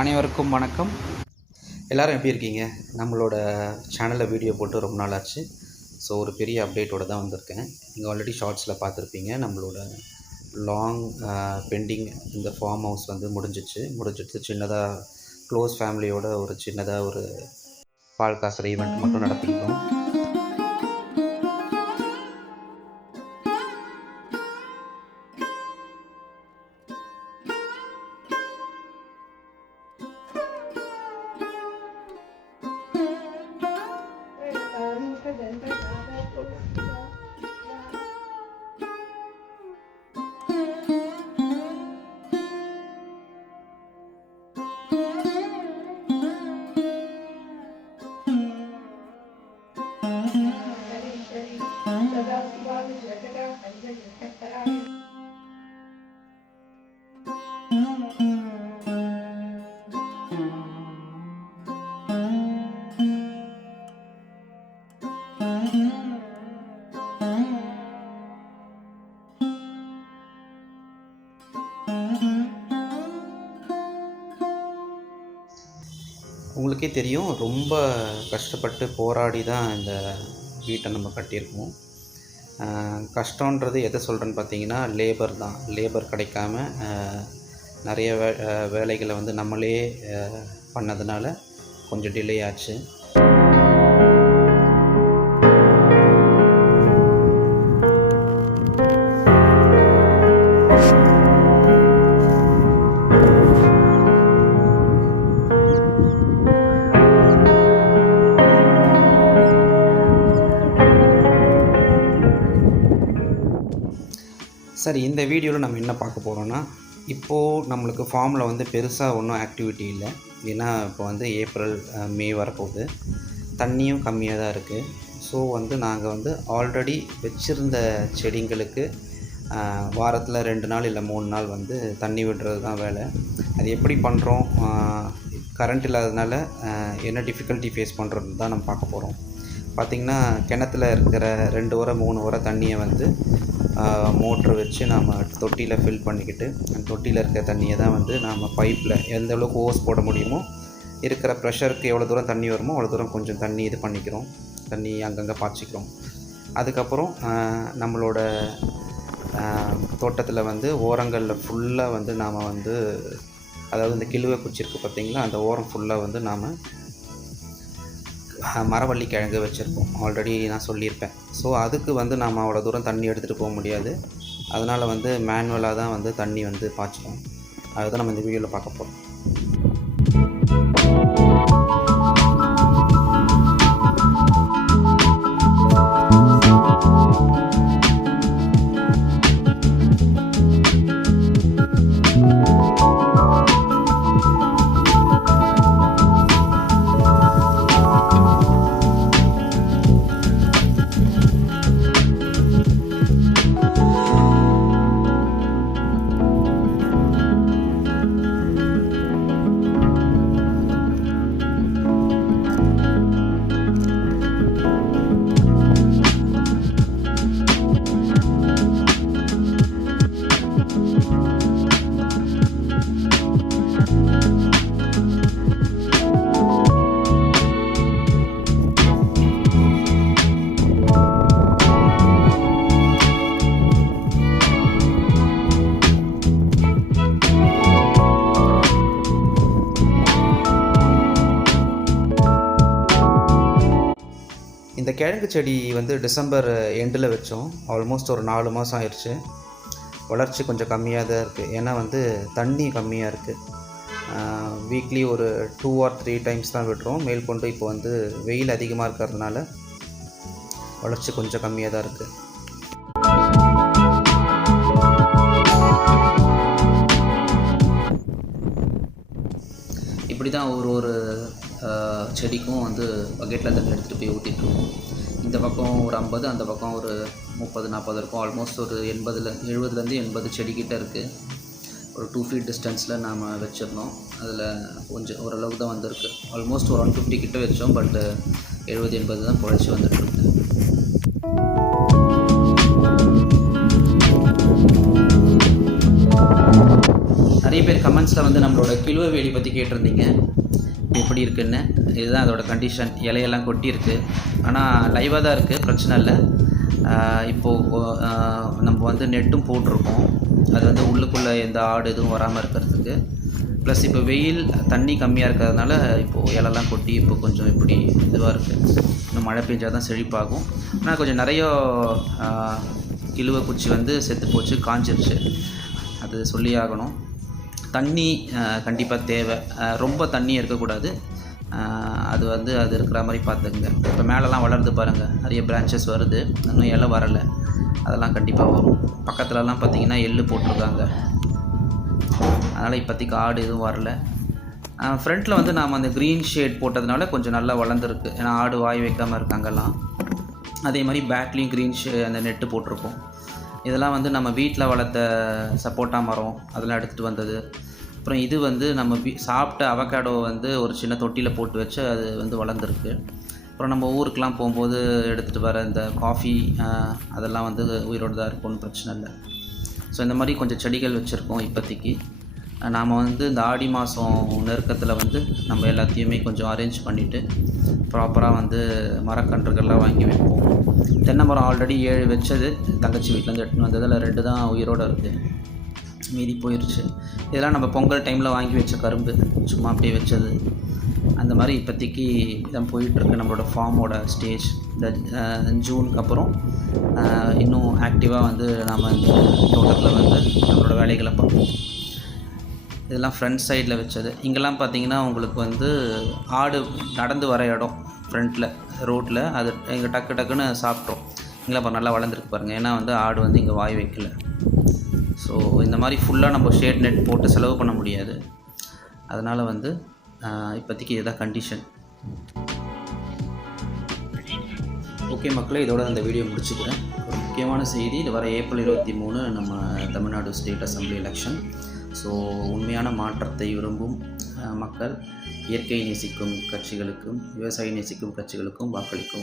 அனைவருக்கும் வணக்கம். எல்லோரும் எப்படி இருக்கீங்க? நம்மளோட சேனலில் வீடியோ போட்டு ரொம்ப நாள் ஆச்சு. ஸோ ஒரு பெரிய அப்டேட்டோடு தான் வந்திருக்கேன். நீங்கள் ஆல்ரெடி ஷார்ட்ஸில் பார்த்துருப்பீங்க. நம்மளோட லாங் பெண்டிங் இந்த ஃபார்ம் ஹவுஸ் வந்து முடிஞ்சிட்டு சின்னதாக க்ளோஸ் ஃபேமிலியோட ஒரு சின்னதாக ஒரு பால் காசுற ஈவெண்ட் மட்டும் நடத்திக்கிட்டோம். உங்களுக்கே தெரியும், ரொம்ப கஷ்டப்பட்டு போராடி தான் இந்த வீட்டை நம்ம கட்டியிருக்கோம். கஷ்டன்றது எதை சொல்கிறேன்னு பார்த்தீங்கன்னா, லேபர் தான். லேபர் கிடைக்காம நிறைய வேலைகளை வந்து நம்மளே பண்ணதுனால கொஞ்சம் டிலே ஆச்சு. சரி, இந்த வீடியோவில் நம்ம என்ன பார்க்க போகிறோன்னா, இப்போது நம்மளுக்கு ஃபார்மில் வந்து பெருசாக ஒன்றும் ஆக்டிவிட்டி இல்லை. ஏன்னா இப்போ வந்து ஏப்ரல் மே வரப்போகுது, தண்ணியும் கம்மியாக தான் இருக்குது. ஸோ வந்து நாங்கள் வந்து ஆல்ரெடி வச்சுருந்த செடிங்களுக்கு வாரத்தில் 2 நாள் இல்லை 3 நாள் வந்து தண்ணி விடுறது தான் வேலை. அது எப்படி பண்ணுறோம், கரண்ட் இல்லாததுனால என்ன டிஃபிகல்ட்டி ஃபேஸ் பண்ணுறது தான் நம்ம பார்க்க போகிறோம். பார்த்திங்கன்னா, கிணத்துல இருக்கிற 2 உரை 3 உரை தண்ணியை வந்து மோட்ரு வச்சு நாம் தொட்டியில் ஃபில் பண்ணிக்கிட்டு, அந்த தொட்டியில் இருக்கிற தண்ணியை தான் வந்து நாம் பைப்பில் எந்த அளவுக்கு ஓஸ் போட முடியுமோ, இருக்கிற ப்ரெஷருக்கு எவ்வளோ தூரம் தண்ணி வருமோ அவ்வளோ தூரம் கொஞ்சம் தண்ணி இது பண்ணிக்கிறோம், தண்ணி அங்கங்கே பாய்ச்சிக்கிறோம். அதுக்கப்புறம் நம்மளோட தோட்டத்தில் வந்து ஓரங்களில் ஃபுல்லாக வந்து நாம் வந்து, அதாவது இந்த கிழுவை குச்சி இருக்குது பார்த்திங்களா, அந்த ஓரம் ஃபுல்லாக வந்து நாம் மரவள்ளி கிழங்கு வச்சுருக்கோம். ஆல்ரெடி நான் சொல்லியிருப்பேன். ஸோ அதுக்கு வந்து நாம் அவ்வளோ தூரம் தண்ணி எடுத்துகிட்டு போக முடியாது. அதனால் வந்து மேனுவலாக தான் வந்து தண்ணி வந்து பாய்ச்சிடும். அதுதான் நம்ம இந்த வீடியோவில் பார்க்க போகிறோம். இந்த கிழங்கு செடி வந்து டிசம்பர் எண்டில் வச்சோம். ஆல்மோஸ்ட் ஒரு 4 மாதம் ஆயிடுச்சு. வளர்ச்சி கொஞ்சம் கம்மியாக தான் இருக்குது. ஏன்னா வந்து தண்ணி கம்மியாக இருக்குது. வீக்லி ஒரு 2 or 3 டைம்ஸ் தான் விடுறோம். மேற்கொண்டு இப்போ வந்து வெயில் அதிகமாக இருக்கிறதுனால வளர்ச்சி கொஞ்சம் கம்மியாக தான் இருக்குது. இப்படி தான் ஒரு செடிக்கும் வந்து பக்கெட்டில் தண்ணி எடுத்துகிட்டு போய் ஊற்றிட்டுருக்கோம். இந்த பக்கம் ஒரு 50, அந்த பக்கம் ஒரு 30-40 இருக்கும். ஆல்மோஸ்ட் ஒரு 70-80 செடிக்கிட்ட இருக்குது. ஒரு 2 feet டிஸ்டன்ஸில் நாம் வச்சுருந்தோம். அதில் கொஞ்சம் ஓரளவுக்கு தான் வந்திருக்கு. ஆல்மோஸ்ட் ஒரு 150 கிட்ட வச்சோம். பட் 70-80 தான் பொழைச்சி வந்துட்டுருக்கு. நிறைய பேர் கமெண்ட்ஸில் வந்து நம்மளோட கிழுவ வேலி பற்றி கேட்டிருந்தீங்க, எப்படி இருக்குன்னு. இதுதான் அதோட கண்டிஷன். இலையெல்லாம் கொட்டியிருக்கு, ஆனால் லைவாக தான் இருக்குது, பிரச்சனை இல்லை. இப்போது நம்ம வந்து நெட்டும் போட்டிருக்கோம், அது வந்து உள்ளுக்குள்ளே எந்த ஆடு எதுவும் வராமல் இருக்கிறதுக்கு. ப்ளஸ் இப்போ வெயில் தண்ணி கம்மியாக இருக்கிறதுனால இப்போது இலெல்லாம் கொட்டி இப்போ கொஞ்சம் இப்படி இதுவாக இருக்குது. இன்னும் மழை பெஞ்சால் தான் செழிப்பாகும். ஆனால் கொஞ்சம் நிறைய கிழுவ குச்சி வந்து செத்து போச்சு, காஞ்சிருச்சு, அது சொல்லி ஆகணும். தண்ணி கண்டிப்பாக தேவை, ரொம்ப தண்ணி இருக்கக்கூடாது. அது வந்து அது இருக்கிற மாதிரி பார்த்துக்குங்க. இப்போ மேலெலாம் வளருது பாருங்கள், நிறைய பிரான்ச்சஸ் வருது, இன்னும் இலை வரலை, அதெல்லாம் கண்டிப்பாக வரும். பக்கத்துலலாம் பார்த்திங்கன்னா எள்ளு போட்டிருக்காங்க, அதனால் இப்போதைக்கு ஆடு எதுவும் வரல. ஃப்ரண்ட்டில் வந்து நாம் அந்த க்ரீன் ஷேட் போட்டதுனால கொஞ்சம் நல்லா வளர்ந்துருக்கு, ஏன்னா ஆடு வாய் வைக்காமல் இருக்காங்கலாம். அதே மாதிரி பேக்லேயும் க்ரீன் அந்த நெட்டு போட்டிருக்கோம். இதெல்லாம் வந்து நம்ம வீட்டில் வளர்த்த சப்போட்டா மரம் அதெல்லாம் எடுத்துகிட்டு வந்தது. அப்புறம் இது வந்து நம்ம சாப்பிட்ட அவக்காடோ வந்து ஒரு சின்ன தொட்டியில் போட்டு வச்சு அது வந்து வளர்ந்துருக்கு. அப்புறம் நம்ம ஊருக்கெலாம் போகும்போது எடுத்துகிட்டு வர இந்த காஃபி அதெல்லாம் வந்து உயிரோடு தான் இருக்கும்னு பிரச்சனை இல்லை. ஸோ இந்த மாதிரி கொஞ்சம் செடிகள் வச்சுருக்கோம் இப்போதைக்கு. நாம் வந்து இந்த ஆடி மாதம் நெருக்கத்தில் வந்து நம்ம எல்லாத்தையுமே கொஞ்சம் அரேஞ்ச் பண்ணிவிட்டு ப்ராப்பராக வந்து மரக்கன்றுகள்லாம் வாங்கி வைப்போம். தென்னை மரம் ஆல்ரெடி 7 வச்சது, தங்கச்சி வீட்டிலேருந்து எடுத்துன்னு வந்ததில் 2 தான் உயிரோடு இருக்குது, மீறி போயிடுச்சு. இதெல்லாம் நம்ம பொங்கல் டைமில் வாங்கி வச்ச கரும்பு, சும்மா அப்படியே வச்சது. அந்த மாதிரி இப்போதைக்கு இதான் போயிட்டுருக்கு நம்மளோட ஃபார்மோட ஸ்டேஜ். இந்த ஜூனுக்கு அப்புறம் இன்னும் ஆக்டிவாக வந்து நாம் இந்த தோட்டத்தில் வந்து நம்மளோட வேலைகளை பார்ப்போம். இதெல்லாம் ஃப்ரண்ட் சைடில் வச்சது. இங்கெல்லாம் பார்த்திங்கன்னா உங்களுக்கு வந்து ஆடு நடந்து வர இடம் ஃப்ரண்ட்டில் ரோட்டில், அது இங்கே டக்கு டக்குன்னு சாப்பிட்றோம். இங்கெல்லாம் இப்போ நல்லா வளர்ந்துருக்கு பாருங்கள், ஏன்னா வந்து ஆடு வந்து இங்கே வாய் வைக்கல. ஸோ இந்த மாதிரி ஃபுல்லாக நம்ம ஷேட் நெட் போட்டு செலவு பண்ண முடியாது, அதனால் வந்து இப்போதைக்கு இதுதான் கண்டிஷன். ஓகே மக்களே, இதோட அந்த வீடியோ முடிச்சுக்கிறேன். ஒரு முக்கியமான செய்தி, இது வர ஏப்ரல் 23 நம்ம Tamil Nadu state assembly election. So உண்மையான மாற்றத்தை விரும்பும் மக்கள் இயற்கையை நேசிக்கும் கட்சிகளுக்கும் விவசாயம் நேசிக்கும் கட்சிகளுக்கும் வாக்களிக்கும்.